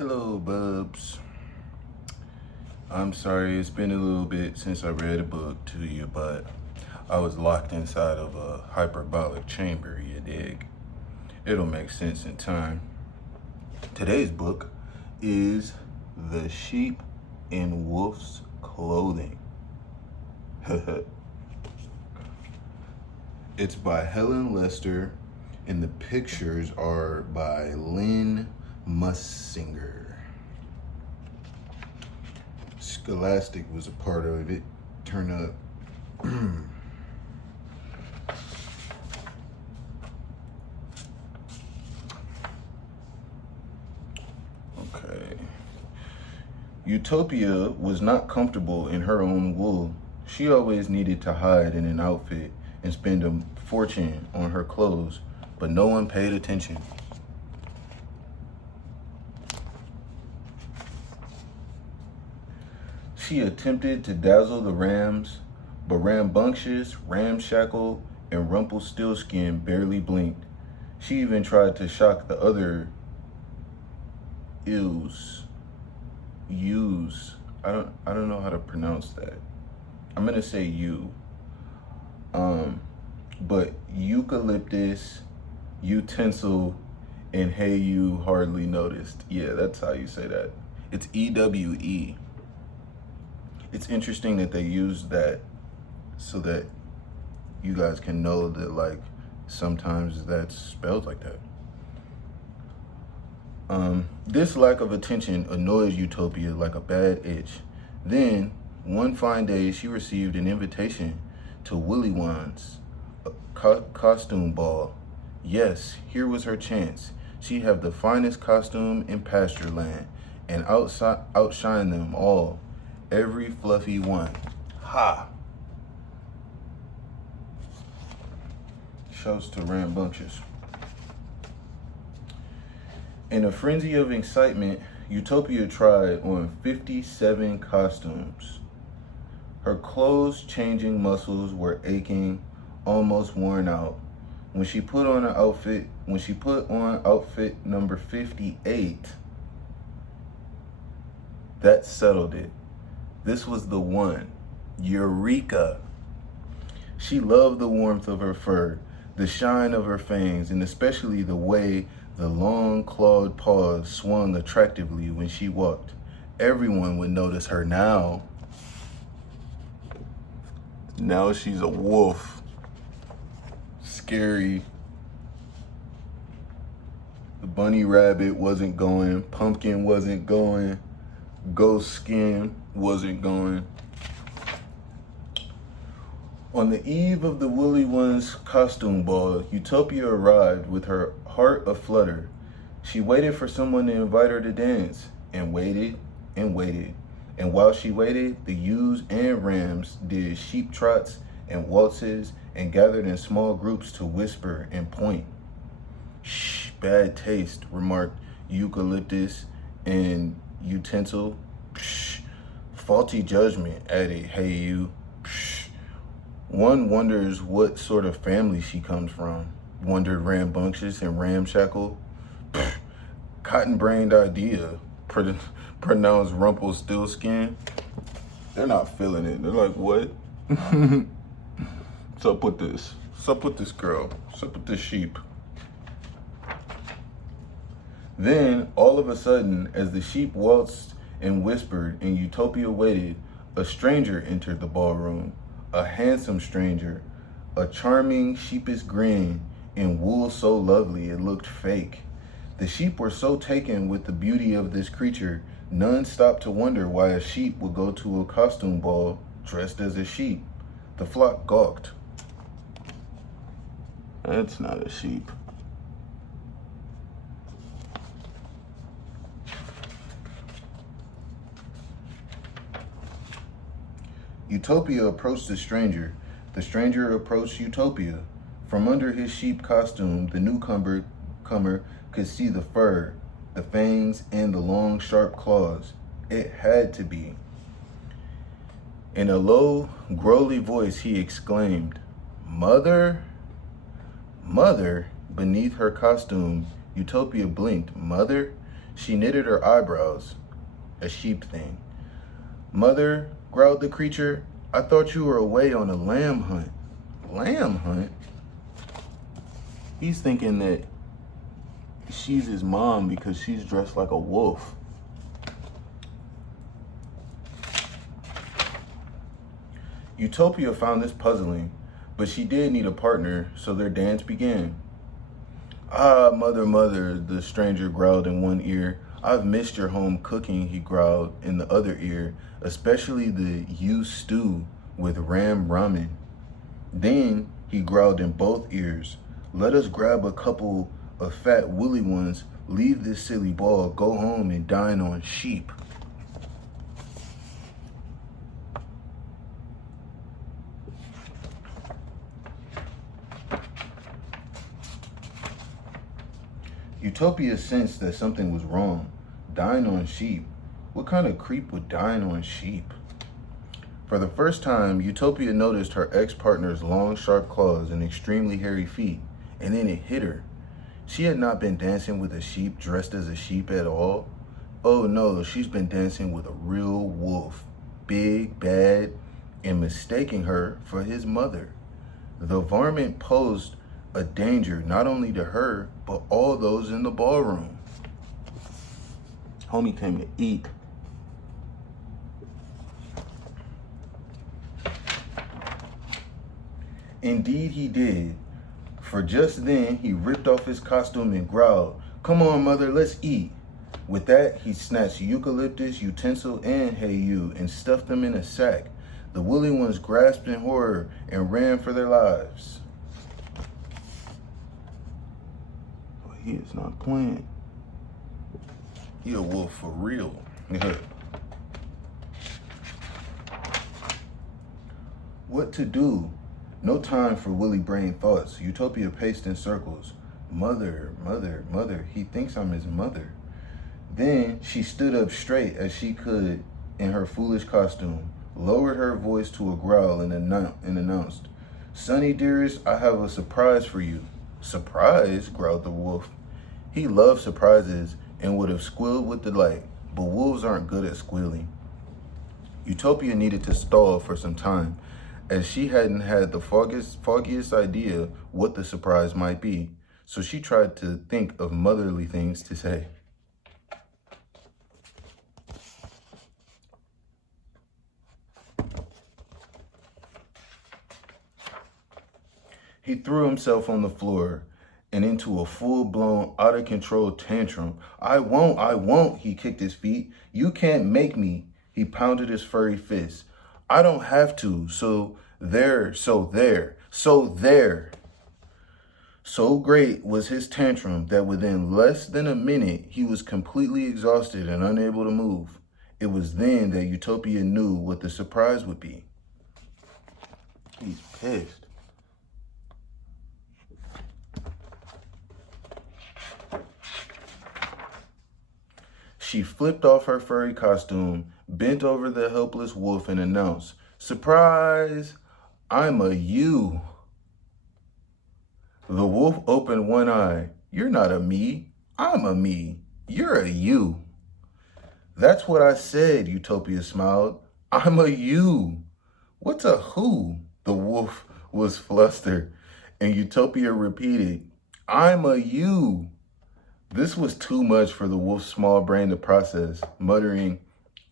Hello, bubs. I'm sorry, it's been a little bit since I read a book to you, but I was locked inside of a hyperbolic chamber, you dig? It'll make sense in time. Today's book is The Sheep in Wolf's Clothing. It's by Helen Lester, and the pictures are by Lynn Mussinger. Scholastic was a part of it. Turn up. Okay. Utopia was not comfortable in her own wool. She always needed to hide in an outfit and spend a fortune on her clothes, but no one paid attention. She attempted to dazzle the Rams, but rambunctious, ramshackle, and Rumpelstiltskin barely blinked. She even tried to shock the other Ews. I don't know how to pronounce that. I'm gonna say you. But eucalyptus, utensil, and hey you hardly noticed. Yeah, that's how you say that. It's EWE. It's interesting that they use that so that you guys can know that, like, sometimes that's spelled like that. This lack of attention annoys Utopia like a bad itch. Then, one fine day, she received an invitation to Willy Wan's costume ball. Yes, here was her chance. She'd have the finest costume in pasture land and outshine them all. Every fluffy one. Ha! Shouts to Rambunctious. In a frenzy of excitement, Utopia tried on 57 costumes. Her clothes-changing muscles were aching, almost worn out. When she put on outfit number 58, that settled it. This was the one. Eureka! She loved the warmth of her fur, the shine of her fangs, and especially the way the long clawed paws swung attractively when she walked. Everyone would notice her now. Now she's a wolf. Scary. The bunny rabbit wasn't going. Pumpkin wasn't going. Ghost skin wasn't going. On the eve of the Willy Wan's costume ball, Utopia arrived with her heart aflutter. She waited for someone to invite her to dance, and waited and waited. And while she waited, the ewes and rams did sheep trots and waltzes and gathered in small groups to whisper and point. Shh, bad taste, remarked Eucalyptus and Utensil. Psh, faulty judgment, added Hey You. Psh, one wonders what sort of family she comes from, wondered Rambunctious and Ramshackle. Psh, cotton-brained idea, pronounced Rumpelstiltskin. They're not feeling it. They're like, what? What's up with this? What's up with this girl? What's up with this sheep? Then, all of a sudden, as the sheep waltzed and whispered and Utopia waited, a stranger entered the ballroom. A handsome stranger, a charming sheepish grin, in wool so lovely it looked fake. The sheep were so taken with the beauty of this creature, none stopped to wonder why a sheep would go to a costume ball dressed as a sheep. The flock gawked. That's not a sheep. Utopia approached the stranger. The stranger approached Utopia. From under his sheep costume, the newcomer could see the fur, the fangs, and the long, sharp claws. It had to be. In a low, growly voice, he exclaimed, "Mother?" Mother? Beneath her costume, Utopia blinked. Mother? She knitted her eyebrows, a sheep thing. Mother, growled the creature, I thought you were away on a lamb hunt. Lamb hunt? He's thinking that she's his mom because she's dressed like a wolf. Utopia found this puzzling, but she did need a partner, so their dance began. Ah, mother, mother, the stranger growled in one ear. I've missed your home cooking, he growled in the other ear, especially the ewe stew with ram ramen. Then he growled in both ears. Let us grab a couple of fat woolly ones, leave this silly ball, go home and dine on sheep. Utopia sensed that something was wrong. Dine on sheep? What kind of creep would dine on sheep? For the first time, Utopia noticed her ex-partner's long, sharp claws and extremely hairy feet, and then it hit her. She had not been dancing with a sheep dressed as a sheep at all. Oh no, she's been dancing with a real wolf, big, bad, and mistaking her for his mother. The varmint posed a danger not only to her, but all those in the ballroom. Homie came to eat. Indeed he did, for just then he ripped off his costume and growled, come on mother, let's eat. With that, he snatched eucalyptus, utensil, and hey you and stuffed them in a sack. The woolly ones grasped in horror and ran for their lives. But he is not playing. He a wolf for real. What to do? No time for willy brain thoughts. Utopia paced in circles. Mother, mother, mother. He thinks I'm his mother. Then she stood up straight as she could in her foolish costume, lowered her voice to a growl and announced, Sonny dearest, I have a surprise for you. Surprise? Growled the wolf. He loved surprises and would have squealed with delight, but wolves aren't good at squealing. Utopia needed to stall for some time, as she hadn't had the foggiest idea what the surprise might be, so she tried to think of motherly things to say. He threw himself on the floor and into a full-blown, out-of-control tantrum. I won't, he kicked his feet. You can't make me. He pounded his furry fist. I don't have to, so there. So great was his tantrum that within less than a minute, he was completely exhausted and unable to move. It was then that Utopia knew what the surprise would be. He's pissed. She flipped off her furry costume, bent over the helpless wolf and announced, surprise, I'm a you. The wolf opened one eye. You're not a me, I'm a me. You're a you. That's what I said, Utopia smiled. I'm a you. What's a who? The wolf was flustered, and Utopia repeated, I'm a you. This was too much for the wolf's small brain to process, muttering,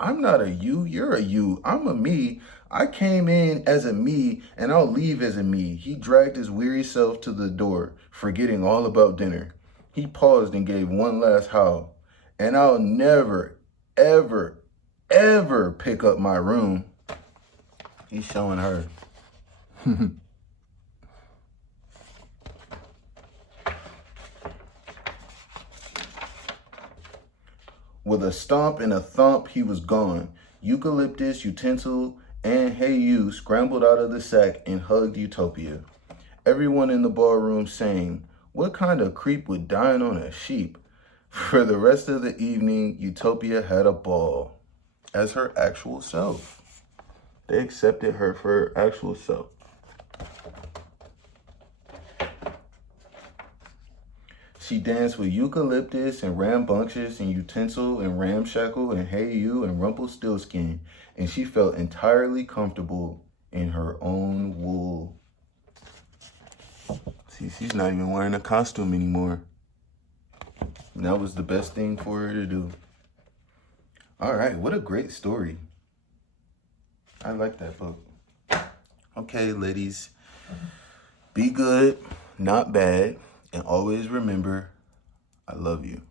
I'm not a you, you're a you, I'm a me. I came in as a me, and I'll leave as a me. He dragged his weary self to the door, forgetting all about dinner. He paused and gave one last howl. And I'll never, ever, ever pick up my room. He's showing her. With a stomp and a thump, he was gone. Eucalyptus, utensil, and hey you scrambled out of the sack and hugged Utopia. Everyone in the ballroom sang, what kind of creep would dine on a sheep? For the rest of the evening, Utopia had a ball as her actual self. They accepted her for her actual self. She danced with eucalyptus and rambunctious and utensil and ramshackle and hey you and rumpelstiltskin, and she felt entirely comfortable in her own wool. See, she's not even wearing a costume anymore. And that was the best thing for her to do. All right, what a great story. I like that book. Okay, ladies, be good, not bad, and always remember, I love you.